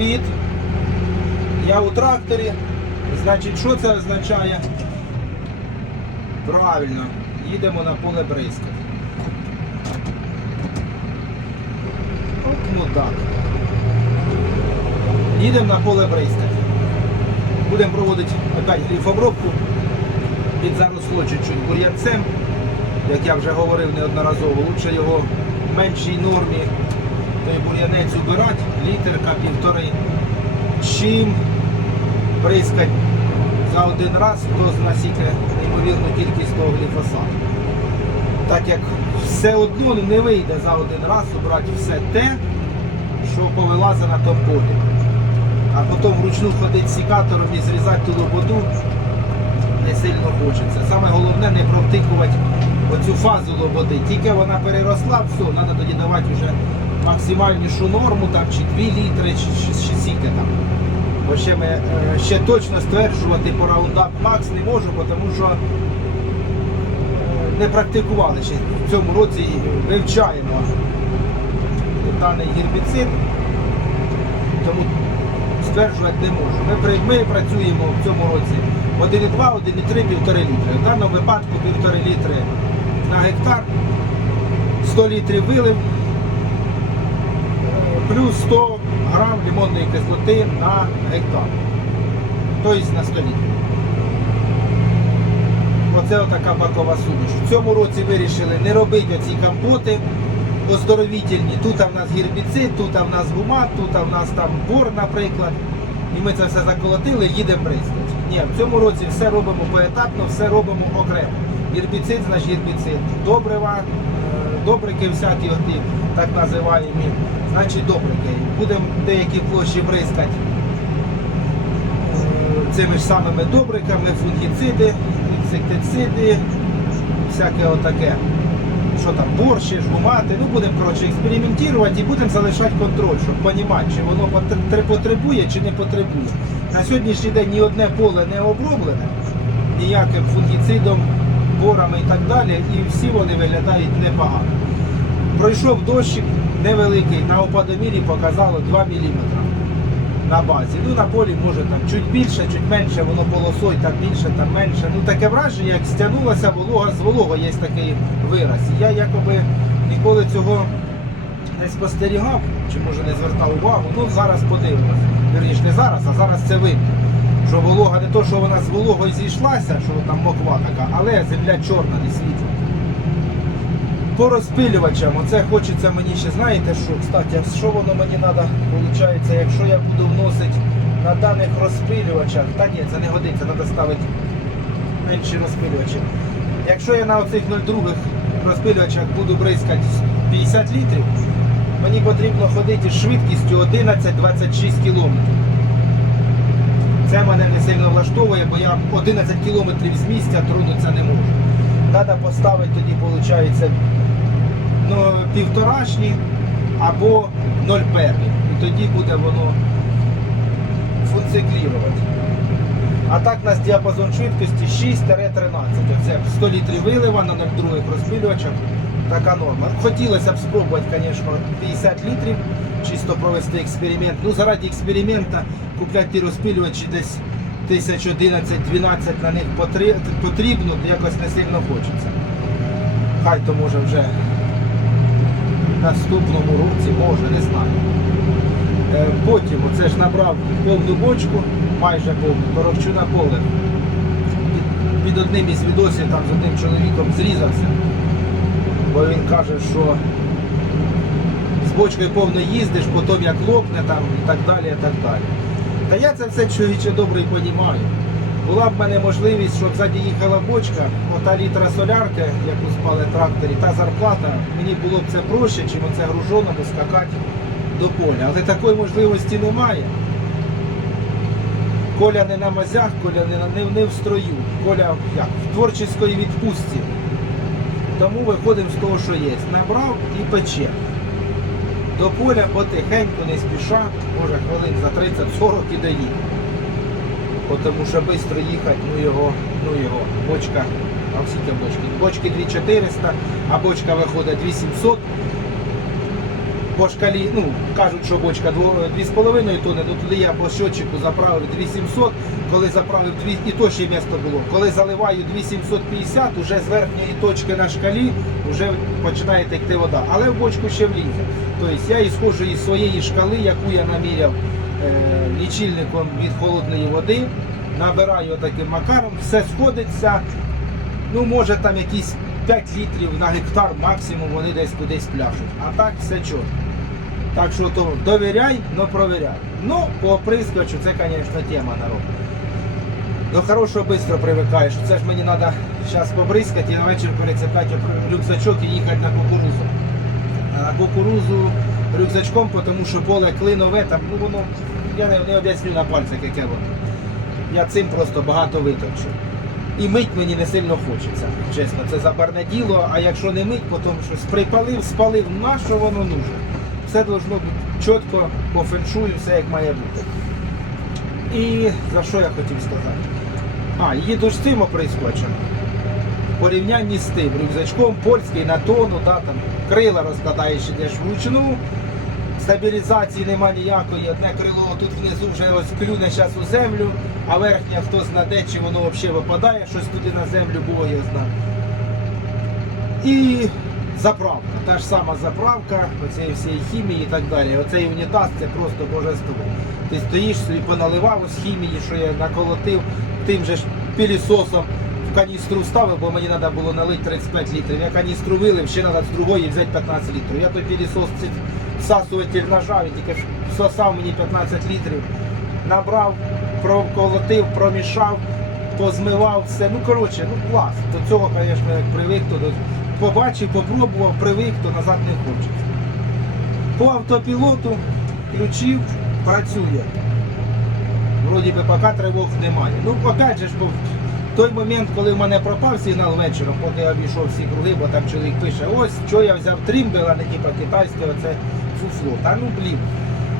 Привіт! Я у тракторі. Значить, що це означає? Правильно, їдемо на поле бризкати. От ну так. Їдемо на поле бризкати. Будемо проводити опять гліфобробку під заросло бур'янцем. Як я вже говорив неодноразово, лучше його в меншій нормі той бур'янець убирати, літерка півтори, чим бризкать за один раз, то знасіти неймовірну кількість того гліфосату. Так як все одно не вийде за один раз обрати все те, що повилазить на тому полі. А потім вручну ходити сікатором і зрізати ту лободу не сильно хочеться. Саме головне не провтикувати оцю фазу лободи. Тільки вона переросла, все, треба тоді давати вже максимальнішу норму, там, чи 2 літри, чи, чи, чи скільки там. Бо ще ми е, ще точно стверджувати по раундап макс не можу, тому що е, не практикували ще в цьому році вивчаємо даний гербіцид, тому стверджувати не можу. Ми, ми працюємо в цьому році 1,2, 1,3, 1,5 літри. В даному випадку 1,5 літри на гектар, 100 літрів вилив, плюс 100 грам лимонної кислоти на гектар. Тобто на 100 літрів. Оце отака бакова суміш. В цьому році вирішили не робити оці компоти оздоровительні. Тут в нас гербіцид, тут в нас гумат, тут в нас там бор, наприклад. І ми це все заколотили, їдемо бризкати. Ні, в цьому році все робимо поетапно, все робимо окремо. Гербіцид, значить гербіцид. Добрива, е, добрики всякі оті, так називаємо, значить добрики. Будемо деякі площі бризкати е, цими ж самими добриками, фунгіциди, інсектициди, всяке отаке. Що там, борщі, жгумати. Ну будемо коротше експериментувати і будемо залишати контроль, щоб розуміти, чи воно потребує чи не потребує. На сьогоднішній день ні одне поле не оброблене ніяким фунгіцидом, борами і так далі, і всі вони виглядають непогано. Пройшов дощик невеликий, на опадомірі показало 2 мм на базі. Ну на полі може там чуть більше, чуть менше, воно полосой, там більше, там менше. Ну таке враження, як стягнулася волога з волого, є такий вираз. Я якоби ніколи цього не спостерігав, чи може не звертав увагу. Ну зараз подивимось. Вірніше, не зараз, а зараз це видно. Що волога не то, що вона з вологою зійшлася, що там моква така, але земля чорна, не світла. По розпилювачам, оце хочеться мені ще, знаєте що, кстати, що воно мені треба, виходить, якщо я буду вносити на даних розпилювачах, та ні, це не годиться, треба ставити менші розпилювачі. Якщо я на оцих 0,2 розпилювачах буду бризкати 50 літрів, мені потрібно ходити швидкістю 11-26 км. Це мене не сильно влаштовує, бо я 11 кілометрів з місця тронутися не можу. Треба поставити тоді, виходить, півторашні або 0,1. І тоді буде воно функціонувати. А так у нас діапазон швидкості 6-13. Оце 100 літрів вилива на 0,2 розпилювачах. Така норма. Хотілося б спробувати, звісно, 50 літрів, чисто провести експеримент. Ну, заради експеримента купляти розпилювачі десь 1011-12 на них потрібно, якось не сильно хочеться. Хай то може вже наступному році, може, не знаю. Е, Потім оце ж набрав повну бочку, майже повну, коровчу на поле. Під, одним із відосів там з одним чоловіком зрізався, бо він каже, що з бочкою повно їздиш, потім як лопне там і так далі, і так далі. Та я це все чоловіче добре і розумію. Була б в мене можливість, щоб ззаді їхала бочка, ота літра солярки, яку спали тракторі, та зарплата, мені було б це проще, чим оце гружоному скакати до поля. Але такої можливості немає. Коля не на мазях, Коля не, не, не в строю, Коля як, в творчій відпустці. Тому виходимо з того, що є. Набрав і пече. До поля потихеньку, не спіша, може хвилин за 30-40 і доїде. Тому що швидко їхати, ну його, ну його, бочка, а всі ті бочки. Бочки 2400, а бочка виходить 2700. по шкалі, ну, кажуть, що бочка 2,5 тонни, то туди я по щотчику заправив 2700, коли заправив 2, і то ще місто було. Коли заливаю 2750, уже з верхньої точки на шкалі вже починає текти вода. Але в бочку ще влізе. Тобто я ісходжу із своєї шкали, яку я наміряв лічильником від холодної води, набираю таким макаром, все сходиться. Ну, може там якісь 5 літрів на гектар максимум вони десь кудись пляшуть. А так все чорно. Так що то довіряй, но провіряй. Ну, по оприскувачу це, звісно, тема народ. До хорошого швидко привикаєш. Це ж мені треба зараз побризкати і на вечір перецепляти рюкзачок і їхати на кукурузу. А на кукурузу рюкзачком, тому що поле клинове, там ну воно, я не, не об'ясню на пальцях, яке воно. Я цим просто багато витрачу. І мить мені не сильно хочеться. Чесно, це забарне діло, а якщо не мить, потім щось припалив, спалив, на що воно нужно. Все должно бути чітко, по феншую, все як має бути. І за що я хотів сказати? А, їду ж цим оприскувачем. В порівнянні з тим рюкзачком польський на тону, да, там, крила розкладаєш ідеш вручну, стабілізації нема ніякої, одне крило тут внизу вже ось клюне зараз у землю, а верхня хто знаде, чи воно взагалі випадає, щось туди на землю, Бог його зна. І заправка, та ж сама заправка, оцієї всієї хімії і так далі. Оцей унітаз це просто божество. Ти стоїш собі поналивав з хімії, що я наколотив тим же ж пілісосом в каністру вставив, бо мені треба було налити 35 літрів. Я каністру вилив, ще треба з другої взяти 15 літрів. Я той пілісос цей всасуватель нажав, і тільки всосав мені 15 літрів. Набрав, проколотив, промішав, позмивав все. Ну коротше, ну клас. До цього, звісно, як привик, то до... побачив, попробував, привик, то назад не хочеться. По автопілоту включив, працює. Вроді би поки тривог немає. Ну, опять же, бо в той момент, коли в мене пропав сигнал вечором, поки я обійшов всі круги, бо там чоловік пише, ось що я взяв трімбел, а не типа китайське, оце фуфло. Та ну блін.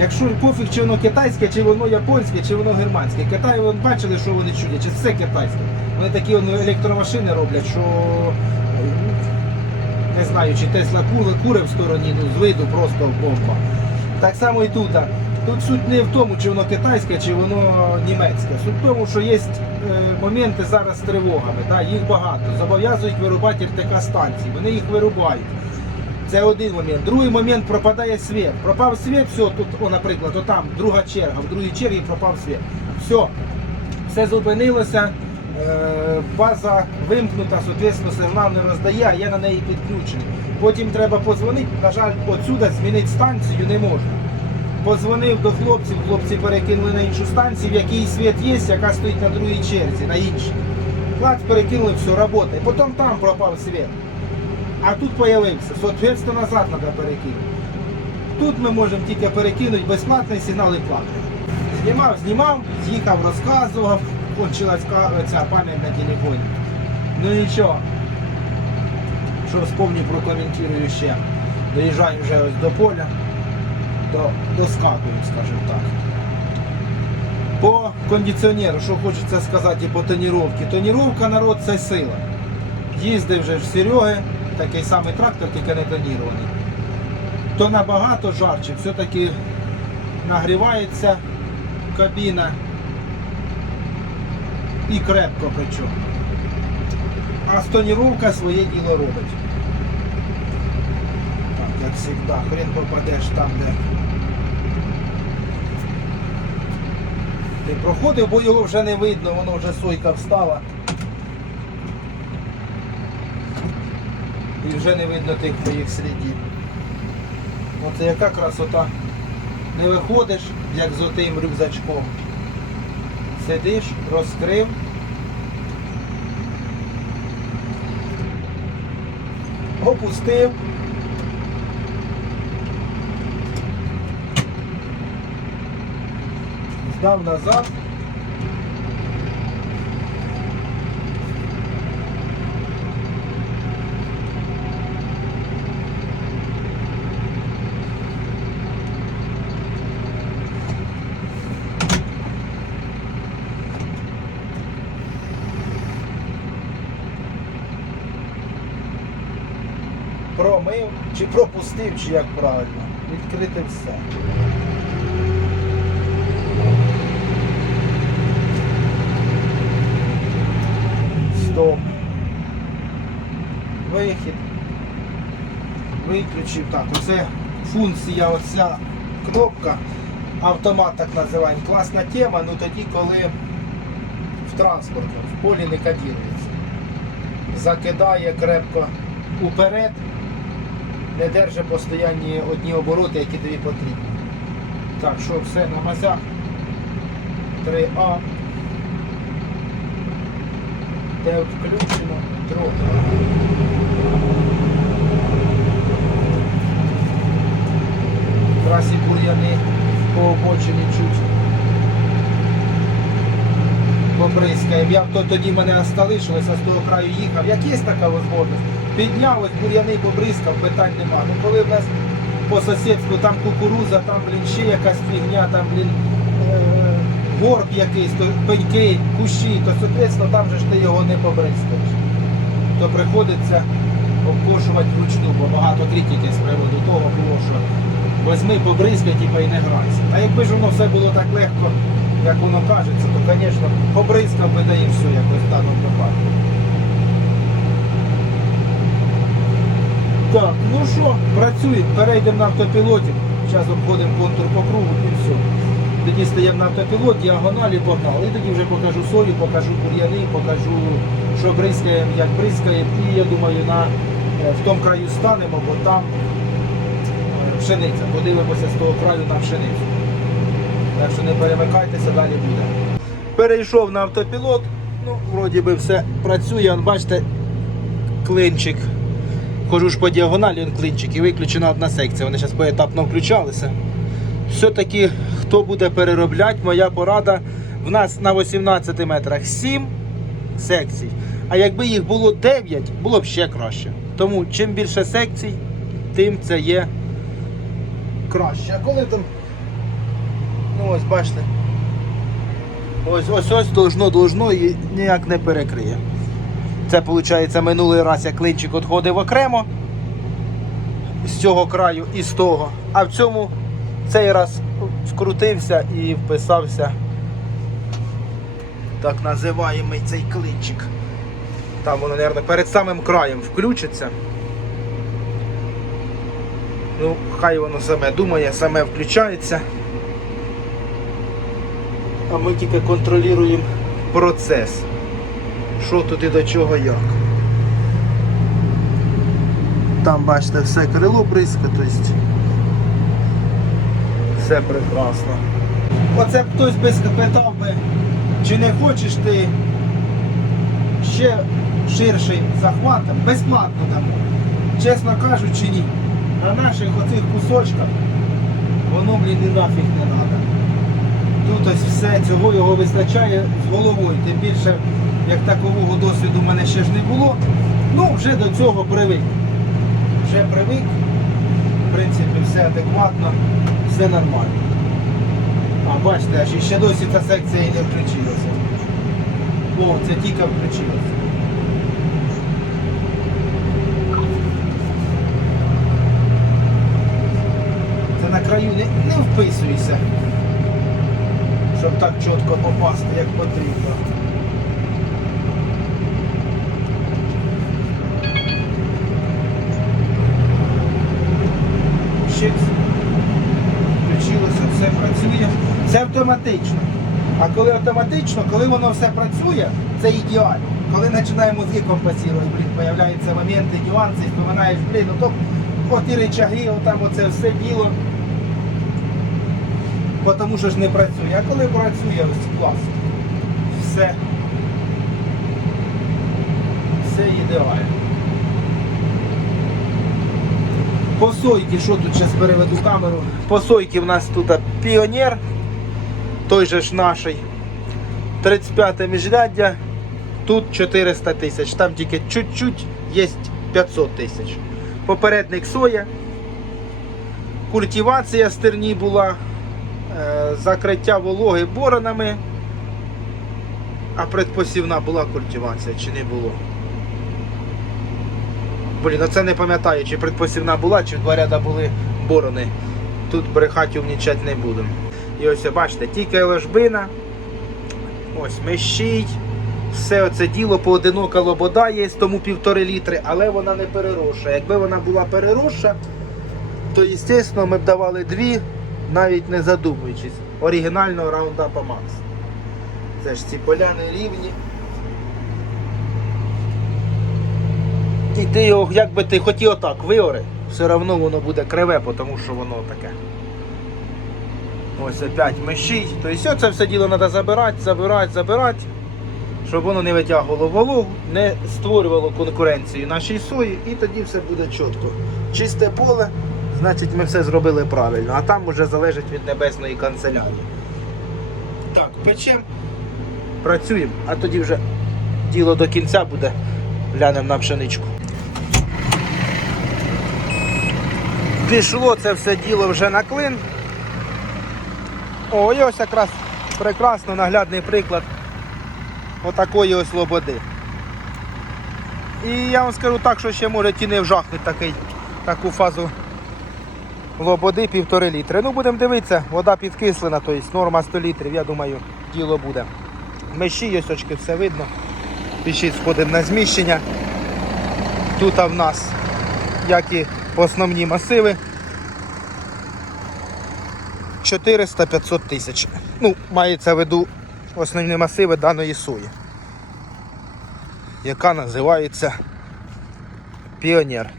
Якщо пофіг, чи воно китайське, чи воно японське, чи воно германське. Китай ви бачили, що вони чудять, чи все китайське. Вони такі вони електромашини роблять, що ну, не знаю, чи Тесла кури, в стороні, ну з виду просто бомба. Так само і тут. Тут суть не в тому, чи воно китайське, чи воно німецьке. Суть в тому, що є е, моменти зараз з тривогами, да, їх багато. Зобов'язують вирубати РТК станції, вони їх вирубають. Це один момент. Другий момент пропадає світ. Пропав світ, все, тут, о, наприклад, отам друга черга, в другій черзі пропав світ. Все, все зупинилося, е, база вимкнута, соответственно, сигнал не роздає, а я на неї підключений. Потім треба подзвонити, на жаль, отсюда змінити станцію не можна. Позвонив до хлопців, хлопці перекинули на іншу станцію, в якій світ є, яка стоїть на другій черзі, на іншій. Клад перекинули, все, працює. Потім там пропав світ. А тут з'явився, соответственно, назад треба перекинути. Тут ми можемо тільки перекинути безплатний сигнал і платний. Знімав, знімав, з'їхав, розказував, кончилась ця пам'ять на телефоні. Ну нічого. Що вспомню, прокоментую ще. Доїжджаю вже ось до поля, до, доскакую, скажімо так. По кондиціонеру, що хочеться сказати по тоніровці. Тоніровка народ це сила. Їздив вже в Сереги, такий самий трактор, тільки не тонірований. То набагато жарче, все-таки нагрівається кабіна і крепко причому. А стоніровка своє діло робить. Так, як завжди, хрен попадеш там, де ти проходив, бо його вже не видно, воно вже сойка встала. І вже не видно тих твоїх слідів. Оце яка красота. Не виходиш, як з отим рюкзачком. Сидиш, розкрив. Опустив. Здав назад. Чи пропустив, чи як правильно. Відкрити все. Стоп. Вихід. Виключив. Так, оце функція, оця кнопка. Автомат так називаємо. Класна тема, ну тоді, коли в транспорті, в полі не кодірується. Закидає крепко уперед, не держить постійні одні обороти, які тобі потрібні. Так, що все на мазях. 3А. Де включено, трохи. Трасі бур'яни по обочині чуть. Побризкаємо. Я то тоді мене залишилося з того краю їхав. Як є така можливість? Підняв ось бур'яни побризкав, питань нема. Ну коли в нас по сусідству там кукуруза, там, блін, ще якась фігня, там, блін, е, горб якийсь, то пеньки, кущі, то, соответственно, там же ж ти його не побризкаєш. То приходиться обкошувати вручну, бо багато критики з приводу того було, що возьми, побризкай, типа, і не грайся. А якби ж воно все було так легко, як воно кажеться, то, звісно, побризкав би да і все, якось в даному випадку. Так, ну що, працює, перейдемо на автопілоті. Зараз обходимо контур по кругу і все. Тоді стаємо на автопілот, діагоналі погнали. І тоді вже покажу сою, покажу бур'яни, покажу, що бризкаємо, як бризкаємо. І я думаю, на, е, в тому краю станемо, бо там е, пшениця. Подивимося з того краю на пшеницю. Так що не перемикайтеся, далі буде. Перейшов на автопілот. Ну, вроді би все працює. Бачите, клинчик. Хожу ж по діагоналі, клинчик і виключена одна секція. Вони зараз поетапно включалися. Все-таки, хто буде переробляти, моя порада. В нас на 18 метрах 7 секцій. А якби їх було 9, було б ще краще. Тому чим більше секцій, тим це є краще. А коли там. Ну ось бачите. Ось ось ось должно, должно і ніяк не перекриє. Це виходить минулий раз, як клинчик відходив окремо з цього краю і з того. А в цьому цей раз вкрутився і вписався так називаємий цей клинчик. Там воно, мабуть, перед самим краєм включиться. Ну, хай воно саме думає, саме включається. А ми тільки контролюємо процес. Що туди до чого як. Там бачите все крило бризько, тобто все прекрасно. Оце б хтось би спитав би, чи не хочеш ти ще ширший захват, безплатно дамо. Чесно кажучи, ні. На наших оцих кусочках воно, блін, і нафіг не треба. Тут ось все, цього його вистачає з головою. Тим більше, як такового досвіду в мене ще ж не було. Ну, вже до цього привик. Вже привик. В принципі, все адекватно, все нормально. А бачите, аж ще досі ця секція не включилася. О, це тільки включилося. Це на краю не, не вписуйся щоб так чітко попасти, як потрібно. Щикс. Включилося, все працює. Це автоматично. А коли автоматично, коли воно все працює, це ідеально. Коли починає мозги компасувати, блін, появляються моменти, нюанси, вспоминаєш, блін, ну то от і речаги, отам оце все діло тому що ж не працює. А коли працює, ось клас. Все. Все ідеально. По сойки, що тут зараз переведу камеру? По сойки в нас тут піонер, той же ж наший. 35 міжряддя, тут 400 тисяч, там тільки чуть-чуть є 500 тисяч. Попередник соя, культивація стерні була, е, закриття вологи боронами, а предпосівна була культивація чи не було. Блін, оце не пам'ятаю, чи предпосівна була, чи в два ряда були борони. тут брехати умнічати не будемо. І ось бачите, тільки ложбина, ось мещить, все оце діло поодинока лобода є, тому півтори літри, але вона не переросша. Якби вона була переросша, то, звісно, ми б давали дві, навіть не задумуючись. Оригінального раундапа Макс. Це ж ці поляни рівні. І ти його, як би ти хотів отак виори, все одно воно буде криве, тому що воно таке. Ось опять мещить. Тобто це все діло треба забирати, забирати, забирати, щоб воно не витягувало вологу, не створювало конкуренцію нашій сої, і тоді все буде чітко. Чисте поле, значить ми все зробили правильно, а там вже залежить від небесної канцелярії. Так, печемо, працюємо, а тоді вже діло до кінця буде. Глянемо на пшеничку. Пішло це все діло вже на клин. О, і ось якраз прекрасно наглядний приклад отакої ось лободи. І я вам скажу так, що ще може ті вжахнуть такий, таку фазу лободи півтори літри. Ну будемо дивитися, вода підкислена, тобто норма 100 літрів, я думаю, діло буде. Мещі, ось все видно. Пішіть сходимо на зміщення. Тут в нас, як і основні масиви, 400-500 тисяч. Ну, мається в виду основні масиви даної сої, яка називається Піонер.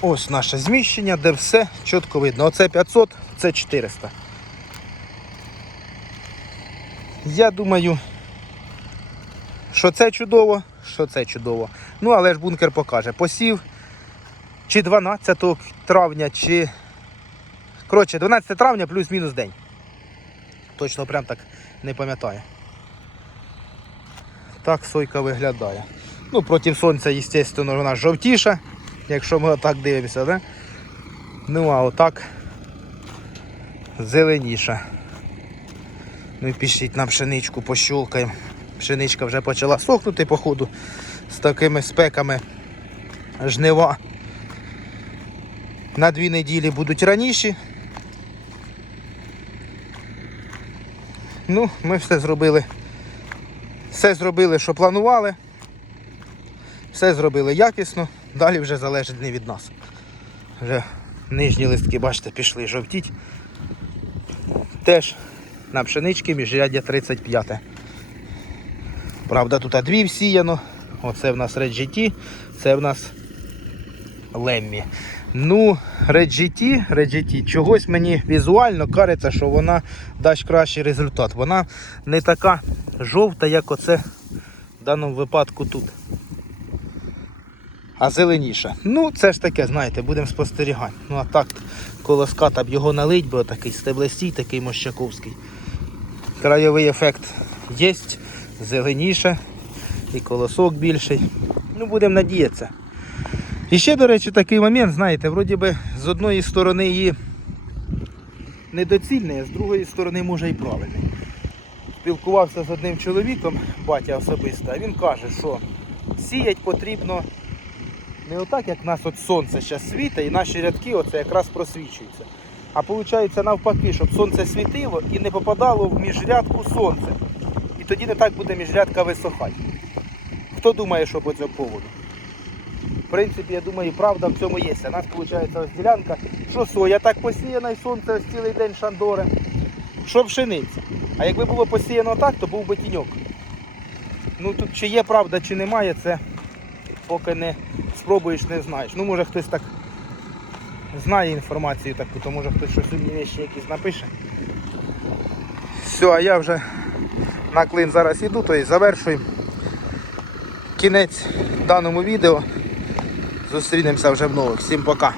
Ось наше зміщення, де все чітко видно. Оце 500, це 400. Я думаю, що це чудово, що це чудово. Ну, але ж бункер покаже. Посів чи 12 травня, чи. Коротше, 12 травня плюс-мінус день. Точно прям так не пам'ятаю. Так сойка виглядає. Ну, проти сонця, звісно, вона жовтіша, якщо ми отак дивимося, да? Ну, а отак зеленіша. Ну і пішіть на пшеничку, пощолкаємо. Пшеничка вже почала сохнути, походу, з такими спеками жнива. На дві неділі будуть раніші. Ну, ми все зробили. Все зробили, що планували. Все зробили якісно, далі вже залежить не від нас. Вже нижні листки, бачите, пішли жовтіть. Теж на пшенички міжряддя 35. Правда, тут дві всіяно. Оце в нас Red GT, це в нас Леммі. Ну, Red GT, Red GT, чогось мені візуально кажеться, що вона дасть кращий результат. Вона не така жовта, як оце в даному випадку тут. А зеленіша. Ну, це ж таке, знаєте, будемо спостерігати. Ну а так, колоска б його налить, бо такий стеблестій, такий мощаковський. Краєвий ефект є, зеленіше і колосок більший. Ну, будемо надіятися. І ще, до речі, такий момент, знаєте, вроді би з одної сторони її недоцільний, а з другої сторони може і правильний. Спілкувався з одним чоловіком, батя особисто, а він каже, що сіять потрібно не отак, як нас от сонце зараз світить, і наші рядки оце якраз просвічуються. А виходить навпаки, щоб сонце світило і не попадало в міжрядку сонце. Тоді не так буде міжрядка висохати. Хто думає, що по цьому поводу? В принципі, я думаю, правда в цьому є. У нас виходить ось ділянка, що соя так посіяна і сонце ось цілий день шандоре, що пшениця. А якби було посіяно так, то був би тіньок. Ну тут чи є правда, чи немає, це поки не спробуєш, не знаєш. Ну може хтось так знає інформацію таку, то може хтось щось умні речі якісь напише. Все, а я вже на клин зараз іду, то і завершуємо. Кінець даному відео. Зустрінемося вже в нових. Всім пока.